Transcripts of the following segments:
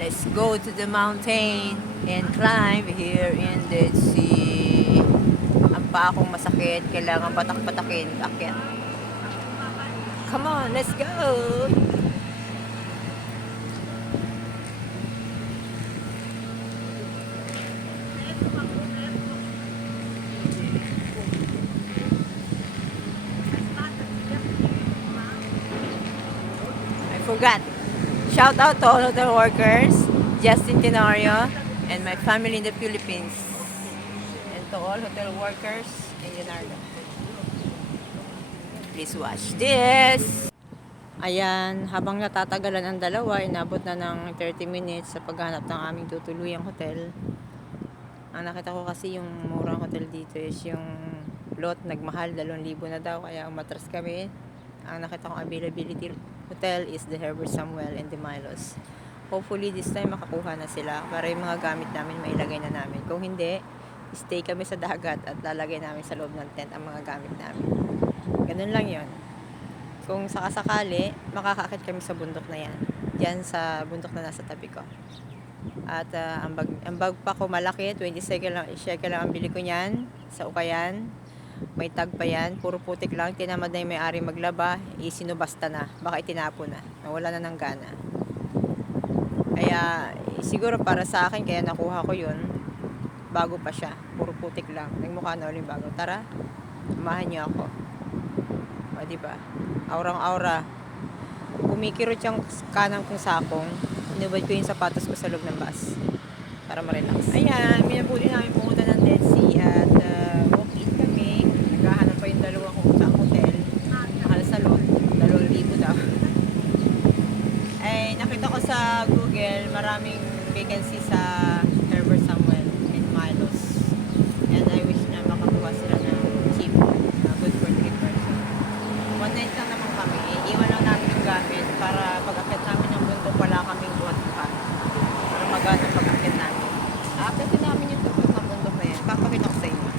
Let's go to the mountain and climb here in the sea. Ang pa akong masakit, kailangan patak-patakin. Akyat. Come on, let's go! I forgot. Shout out to all of the workers, Justin Tenorio, and my family in the Philippines. And to all hotel workers in Leonardo. Please watch this! Ayan, habang natatagalan ang dalawa, inabot na ng 30 minutes sa paghanap ng aming tutuluyang hotel. Ang nakita ko kasi yung murang hotel dito is yung lot nagmahal, 2,000 na daw, kaya umatras kami. Ang nakita kong availability hotel is the Herbert Samuel and the Milos. Hopefully this time makakuha na sila para yung mga gamit namin mailagay na namin. Kung hindi, stay kami sa dagat at lalagay namin sa loob ng tent ang mga gamit namin. Ganun lang yon. Kung sakasakali, makakaakit kami sa bundok na yan. Diyan sa bundok na nasa tabi ko. At ang bag pa ko malaki, 20 shekel lang ang bili ko niyan sa Ukayan. May tag pa yan, puro putik lang. Tinamad na yung may-ari maglaba, isinubasta na. Baka itinapon na, nawala na ng gana. Kaya siguro para sa akin, kaya nakuha ko yun. Bago pa siya, puro putik lang. Nagmukha na ulit bago. Tara, samahan niyo ako. O diba, aurang-aura. Kumikirot yung kanang kong sakong. Inubad ko yung sapatos ko sa loob ng bus para ma-relax. Ayan, minabuli namin pumunta ng Dead Sea at walk-in kami. Naghahanap pa yung dalawa kung saan hotel. Mahal sa lot, 2,000 daw. Ay, nakita ko sa Google, maraming vacancy sa Herbert Samuel and Milos. And I wish na makakuha sila ng cheap, good for 3 person. One night lang naman kami. Iwan lang namin yung gamit para pag-akit namin ng bundok, wala kaming buhat-buhat. Para magana pag-akit namin. Akitin namin yung tuktok ng bundok na yan. Papakita ko sa inyo.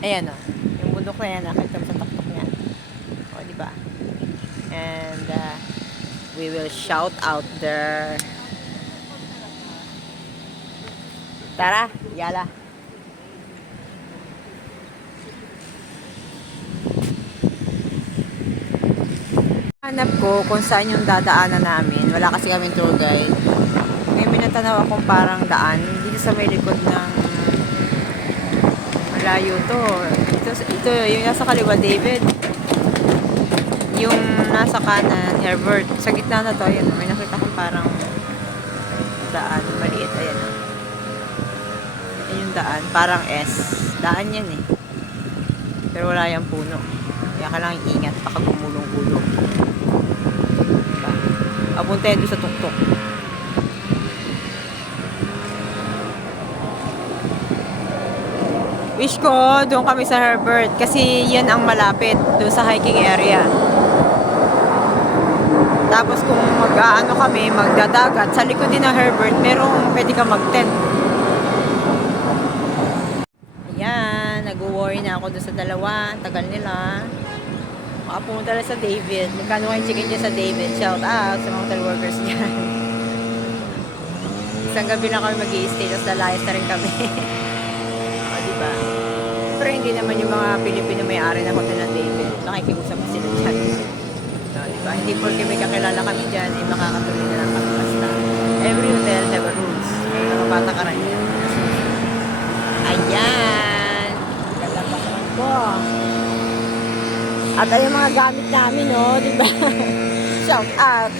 Ayan o. Yung bundok na yan, akit kami sa tuktok niya. O, diba? And we will shout out there. Tara, yala. Hanap ko kung saan yung dadaanan namin. Wala kasi kaming tour guide. May minatanaw akong parang daan dito sa may likod ng malayo to. Ito yung nasa kaliwa, David. Yung nasa kanan, Herbert. Sa gitna na to, ayan. May nakita kong parang daan. Maliit, ayan. Ayan yung daan. Parang S. Daan yan eh. Pero wala yung puno. Kaya kailangan ingat. Baka gumulong-gulong. Diba? Apunta yan doon sa tuktok. Wish ko, doon kami sa Herbert. Kasi yan ang malapit doon sa hiking area. Tapos kung mag-aano kami, magdadagat, sa likod din ng Herbert, merong pwede ka mag-tent. Ayan, nag-worry na ako doon sa dalawa. Tagal nila. Makapunta lang sa David. Magkano kayo chicken dyan sa David? Shout out sa mga hotel workers dyan. Isang gabi lang kami mag-i-stay, tapos lalayas na rin kami. O, diba? Pero hindi naman yung mga Pilipino may-ari ng hotel ng David. Nakikiusap pa sila dyan. O, diba? Hindi porque may kakilala kami dyan, ay makakatuloy na lang kami basta. Every hotel have a rules. May mga patakaran yan. Ayan! Galabasan ko. At ay yung mga gamit namin, no? Diba? Shout out!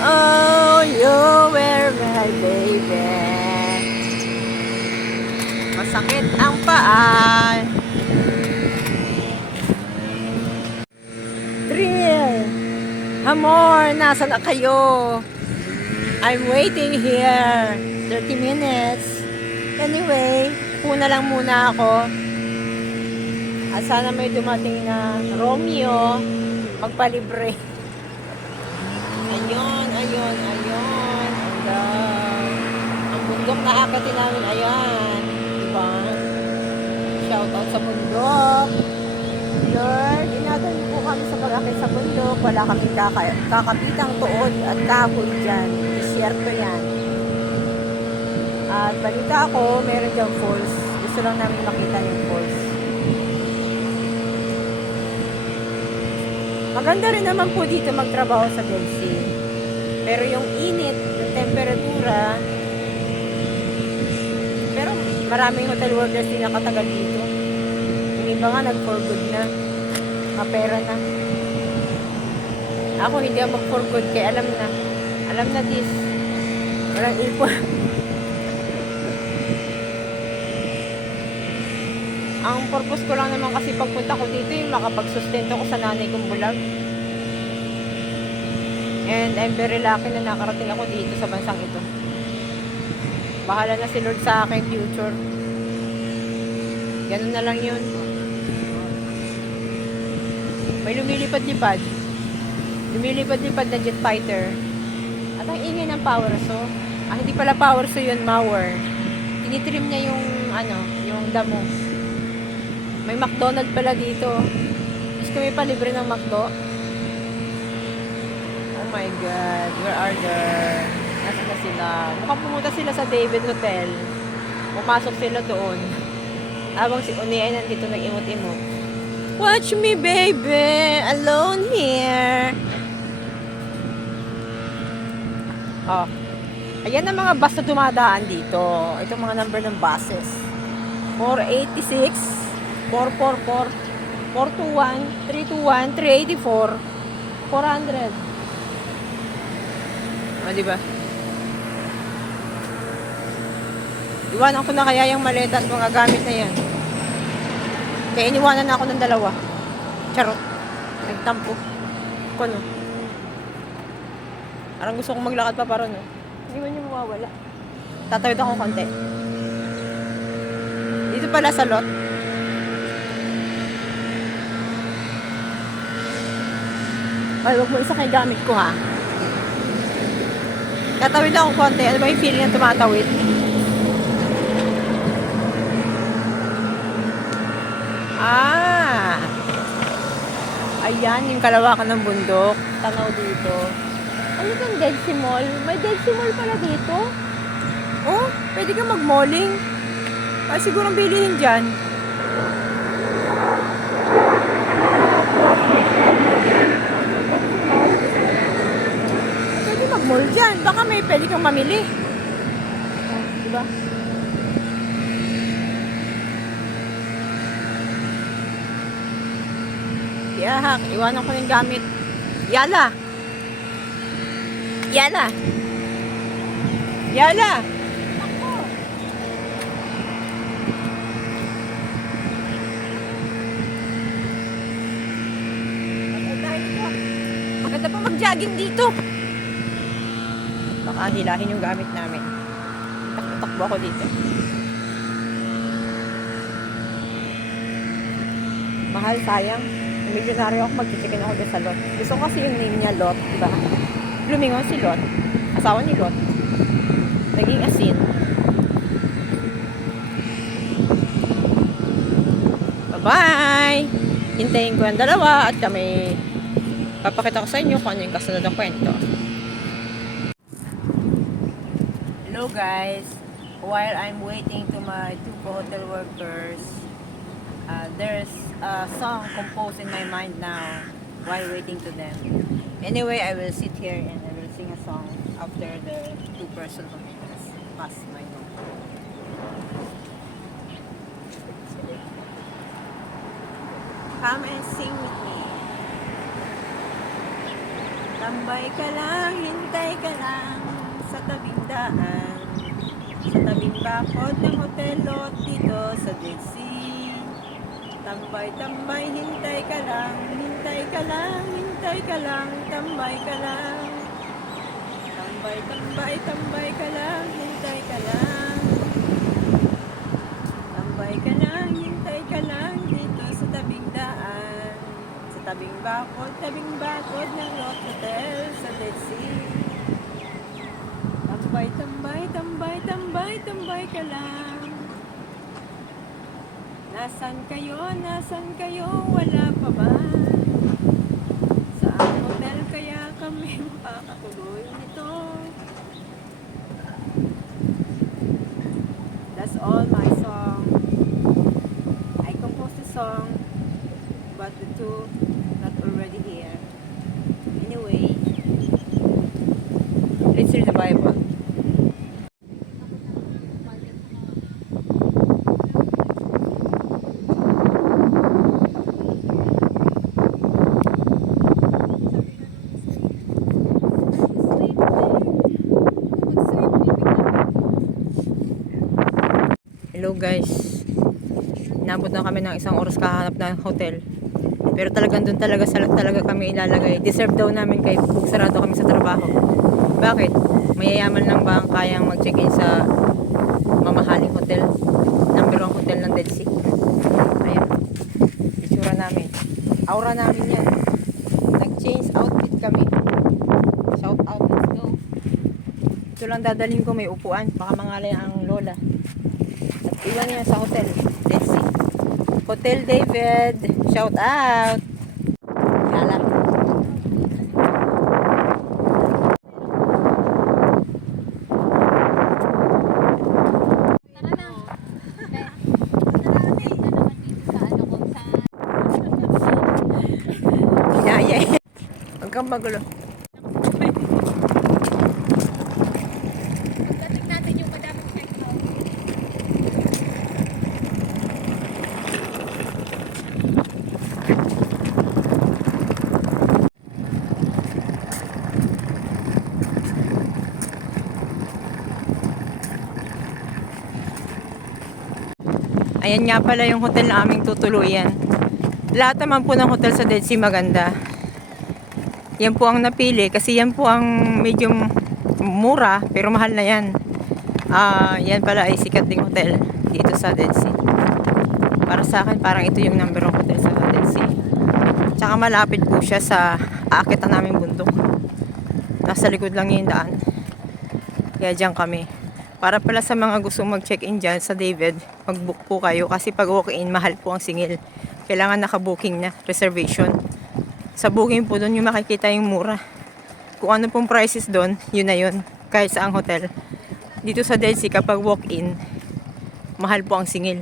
Oh, you were my baby. Masakit ang paa. Thrill! Amor, nasa na kayo? I'm waiting here. 30 minutes. Anyway, puna lang muna ako. At sana may dumating na Romeo magpalibre. Ayun, ayun, ayun. Ang bundok na akatin namin, ayan. Diba? Shout out sa bundok. Lord, inatan niyo po kami sa pag-akit sa bundok, wala kaming kakapitang tuod at kahoy dyan. Disyerto yan. At balita ako, meron dyan falls. Gusto lang namin makita yung falls. Maganda rin naman po dito magtrabaho sa Dead Sea. Pero yung init, yung temperatura, pero maraming hotel workers din nakatagal dito. Yung iba nga nag-for good na. Kapera na. Ako hindi ako mag-for good kaya alam na. Alam na this. Walang ipon. Ang purpose ko lang naman kasi pagpunta ko dito yung makapagsustento ko sa nanay kong bulag. And I'm very lucky na nakarating ako dito sa bansang ito. Bahala na si Lord sa aking future. Ganun na lang yun. May lumilipad-lipad. Lumilipad-lipad na jet fighter. At ang ingay ng power saw. Hindi pala power saw yun, mower. Tinitrim niya yung, yung damo. May McDonald's pala dito. Is kami pa libre ng McDo. Oh my God. Where are they? Nasaan na sila? Mukhang pumunta sila sa David Hotel. Pumasok sila doon. Habang si Uni ay nandito nag-imot-imot. Watch me, baby. Alone here. Oh. Ayan ang mga bus na dumadaan dito. Itong mga number ng buses. 486, 444, 421, 321, 384, 400. Diba? Iwanan ko na kaya yung maleta at mga gamit na yan. Kaya iniwanan na ako ng dalawa. Charot. Nagtampo. Ko, no? Parang gusto kong maglakad pa para, no? Hindi man yung mawawala. Tatawid ako konti. Dito pala sa lot. Ay, wag mo isa kay gamit ko, ha? Tatawid ako konti. Ano ba yung feeling na tumatawid? Ayan, yung kalawakan ng bundok. Tanaw dito. Ano itong Dead Sea Mall? May Dead Sea Mall pala dito? Oh, pwede ka mag-malling. Sigurong bilihin dyan. Pwede mag-mall dyan. Baka may pwede kang mamili. Oh, diba? Yahak, iwanan ko ng gamit. Yala! Yala! Yala! Maganda pa mag-jogging dito. Baka hilahin yung gamit namin. Takbo ako dito. Mahal, sayang. Milyonaryo ako, mag-chicken ako dyan sa Lot. Gusto ko kasi yung name niya Lot, diba? Lumingon si Lot. Asawa ni Lot. Naging asin. Bye-bye! Hintayin ko yung dalawa at kami papakita ko sa inyo kung ano yung kasunod na kwento. Hello guys! While I'm waiting to my two hotel workers, there's a song composed in my mind now while waiting to them. Anyway, I will sit here and I will sing a song after the two person who pass my home. Come and sing with me. Tambay ka lang, hintay ka lang sa tabing daan, sa tabing bakod ng hotel lot dito sa Dead Sea. Tambay, tambay, hintay ka lang, hintay ka lang, hintay ka lang, tambay ka lang. Tambay, tambay, tambay ka lang, hintay ka lang. Tambay ka lang, hintay ka lang, dito sa tabing daan, sa tabing bakod ng Lot Hotel sa Dead Sea. Tambay, tambay, tambay, tambay, tambay ka lang. Nasaan kayo, wala pa ba? Hello guys. Inabot na kami ng 1 oras kahanap ng hotel. Pero talagang doon talaga kami ilalagay. Deserve daw namin kahit sarado kami sa trabaho. Bakit? Mayayaman lang ba ang kayang mag-check-in sa mamahaling hotel? Number 1 hotel ng Dead Sea. Ayan. Itsura namin. Aura namin yan. Nag-change outfit kami. Shout out. Let's go. Ito lang dadalhin ko, may upuan. Baka mangalay ang lola. At iwan niya sa hotel. Dead Sea. Hotel David. Shout out. Yala. Inaya eh. Huwag kang magulo. Pagdating natin yung madaming check-out. Ayan nga pala yung hotel na aming tutuluyan. Lahat naman po ng hotel sa Dead Sea maganda. Yan po ang napili kasi yan po ang medyo mura pero mahal na yan. Yan pala ay sikat ding hotel dito sa Dead Sea. Para sa akin parang ito yung number 1 hotel sa Dead Sea. Tsaka malapit po siya sa aakitan naming bundok. Nasa likod lang yung daan. Kaya dyan kami. Para pala sa mga gusto mag-check-in dyan sa David, mag-book po kayo kasi pag walk-in, mahal po ang singil. Kailangan naka-booking na, reservation. Sa booking po doon yung makikita yung mura. Kung ano pong prices doon, yun na yun. Kahit sa ang hotel. Dito sa Dead Sea, kapag walk-in, mahal po ang singil.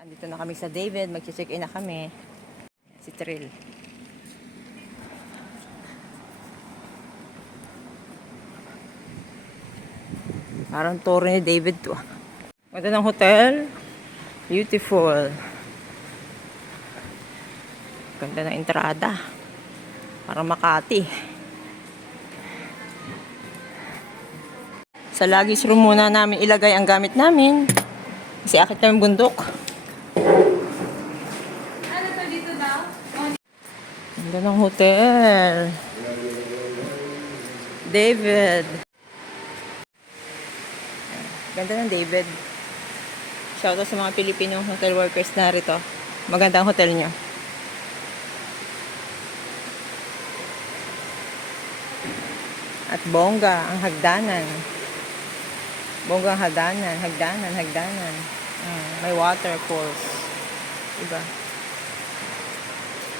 Andito na kami sa David, mag-check-in na kami. Si Trill. Parang tour ni David to. Ganda ng hotel. Beautiful. Ganda ng entrada. Parang Makati. Sa luggage room muna namin ilagay ang gamit namin. Kasi akit kami bundok. Ano to dito daw? Ganda ng hotel. David. Ganda ng David. Shoutout sa mga Pilipino hotel workers na rito. Magandang hotel nyo. At bongga ang hagdanan. Bongga ang hagdanan. May waterfalls. Diba?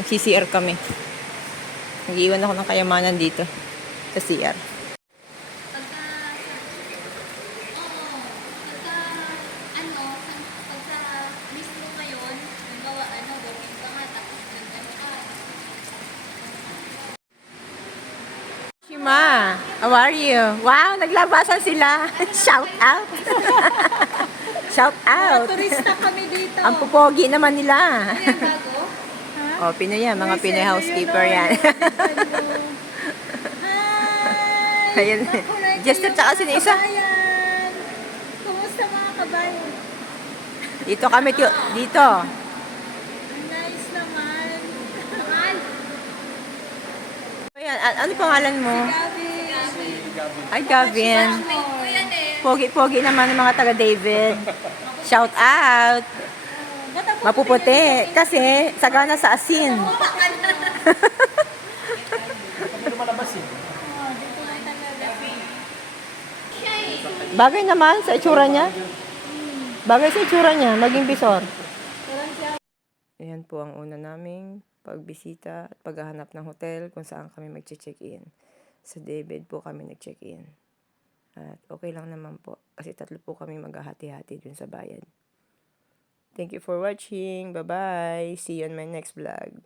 Nag-CCR kami. Nag-iwan ako ng kayamanan dito sa CR. Pagka mismo ngayon, nagawa working ka nga, tapos nag-ano ka. Shima, how are you? Wow, naglabasan sila. Shout out. Shout out. Turista kami dito. Ang pupogi naman nila. Ayan, bago? Oh, Pinoy yan. Mga Pinoy housekeeper yan. Hi! Ayan. Jester tsaka sino isa? Kabayan! Kumusta mga kabayan? Dito kami. Dito. Ang nice naman. Ayan, ano pangalan mo? Gabi. Ay, Gavin. Pogi-pogi naman ng mga taga-David. Shout out. Mapuputi. Kasi sagana sa asin. Dito lang talaga. Bagay naman sa itsura niya. Bagay sa itsura niya, maging bisor. Ayan po ang una naming pagbisita at paghahanap ng hotel kung saan kami mag-check-in. Sa David po kami nag-check-in. At okay lang naman po kasi 3 po kami maghahati-hati dun sa bayad. Thank you for watching. Bye-bye. See you on my next vlog.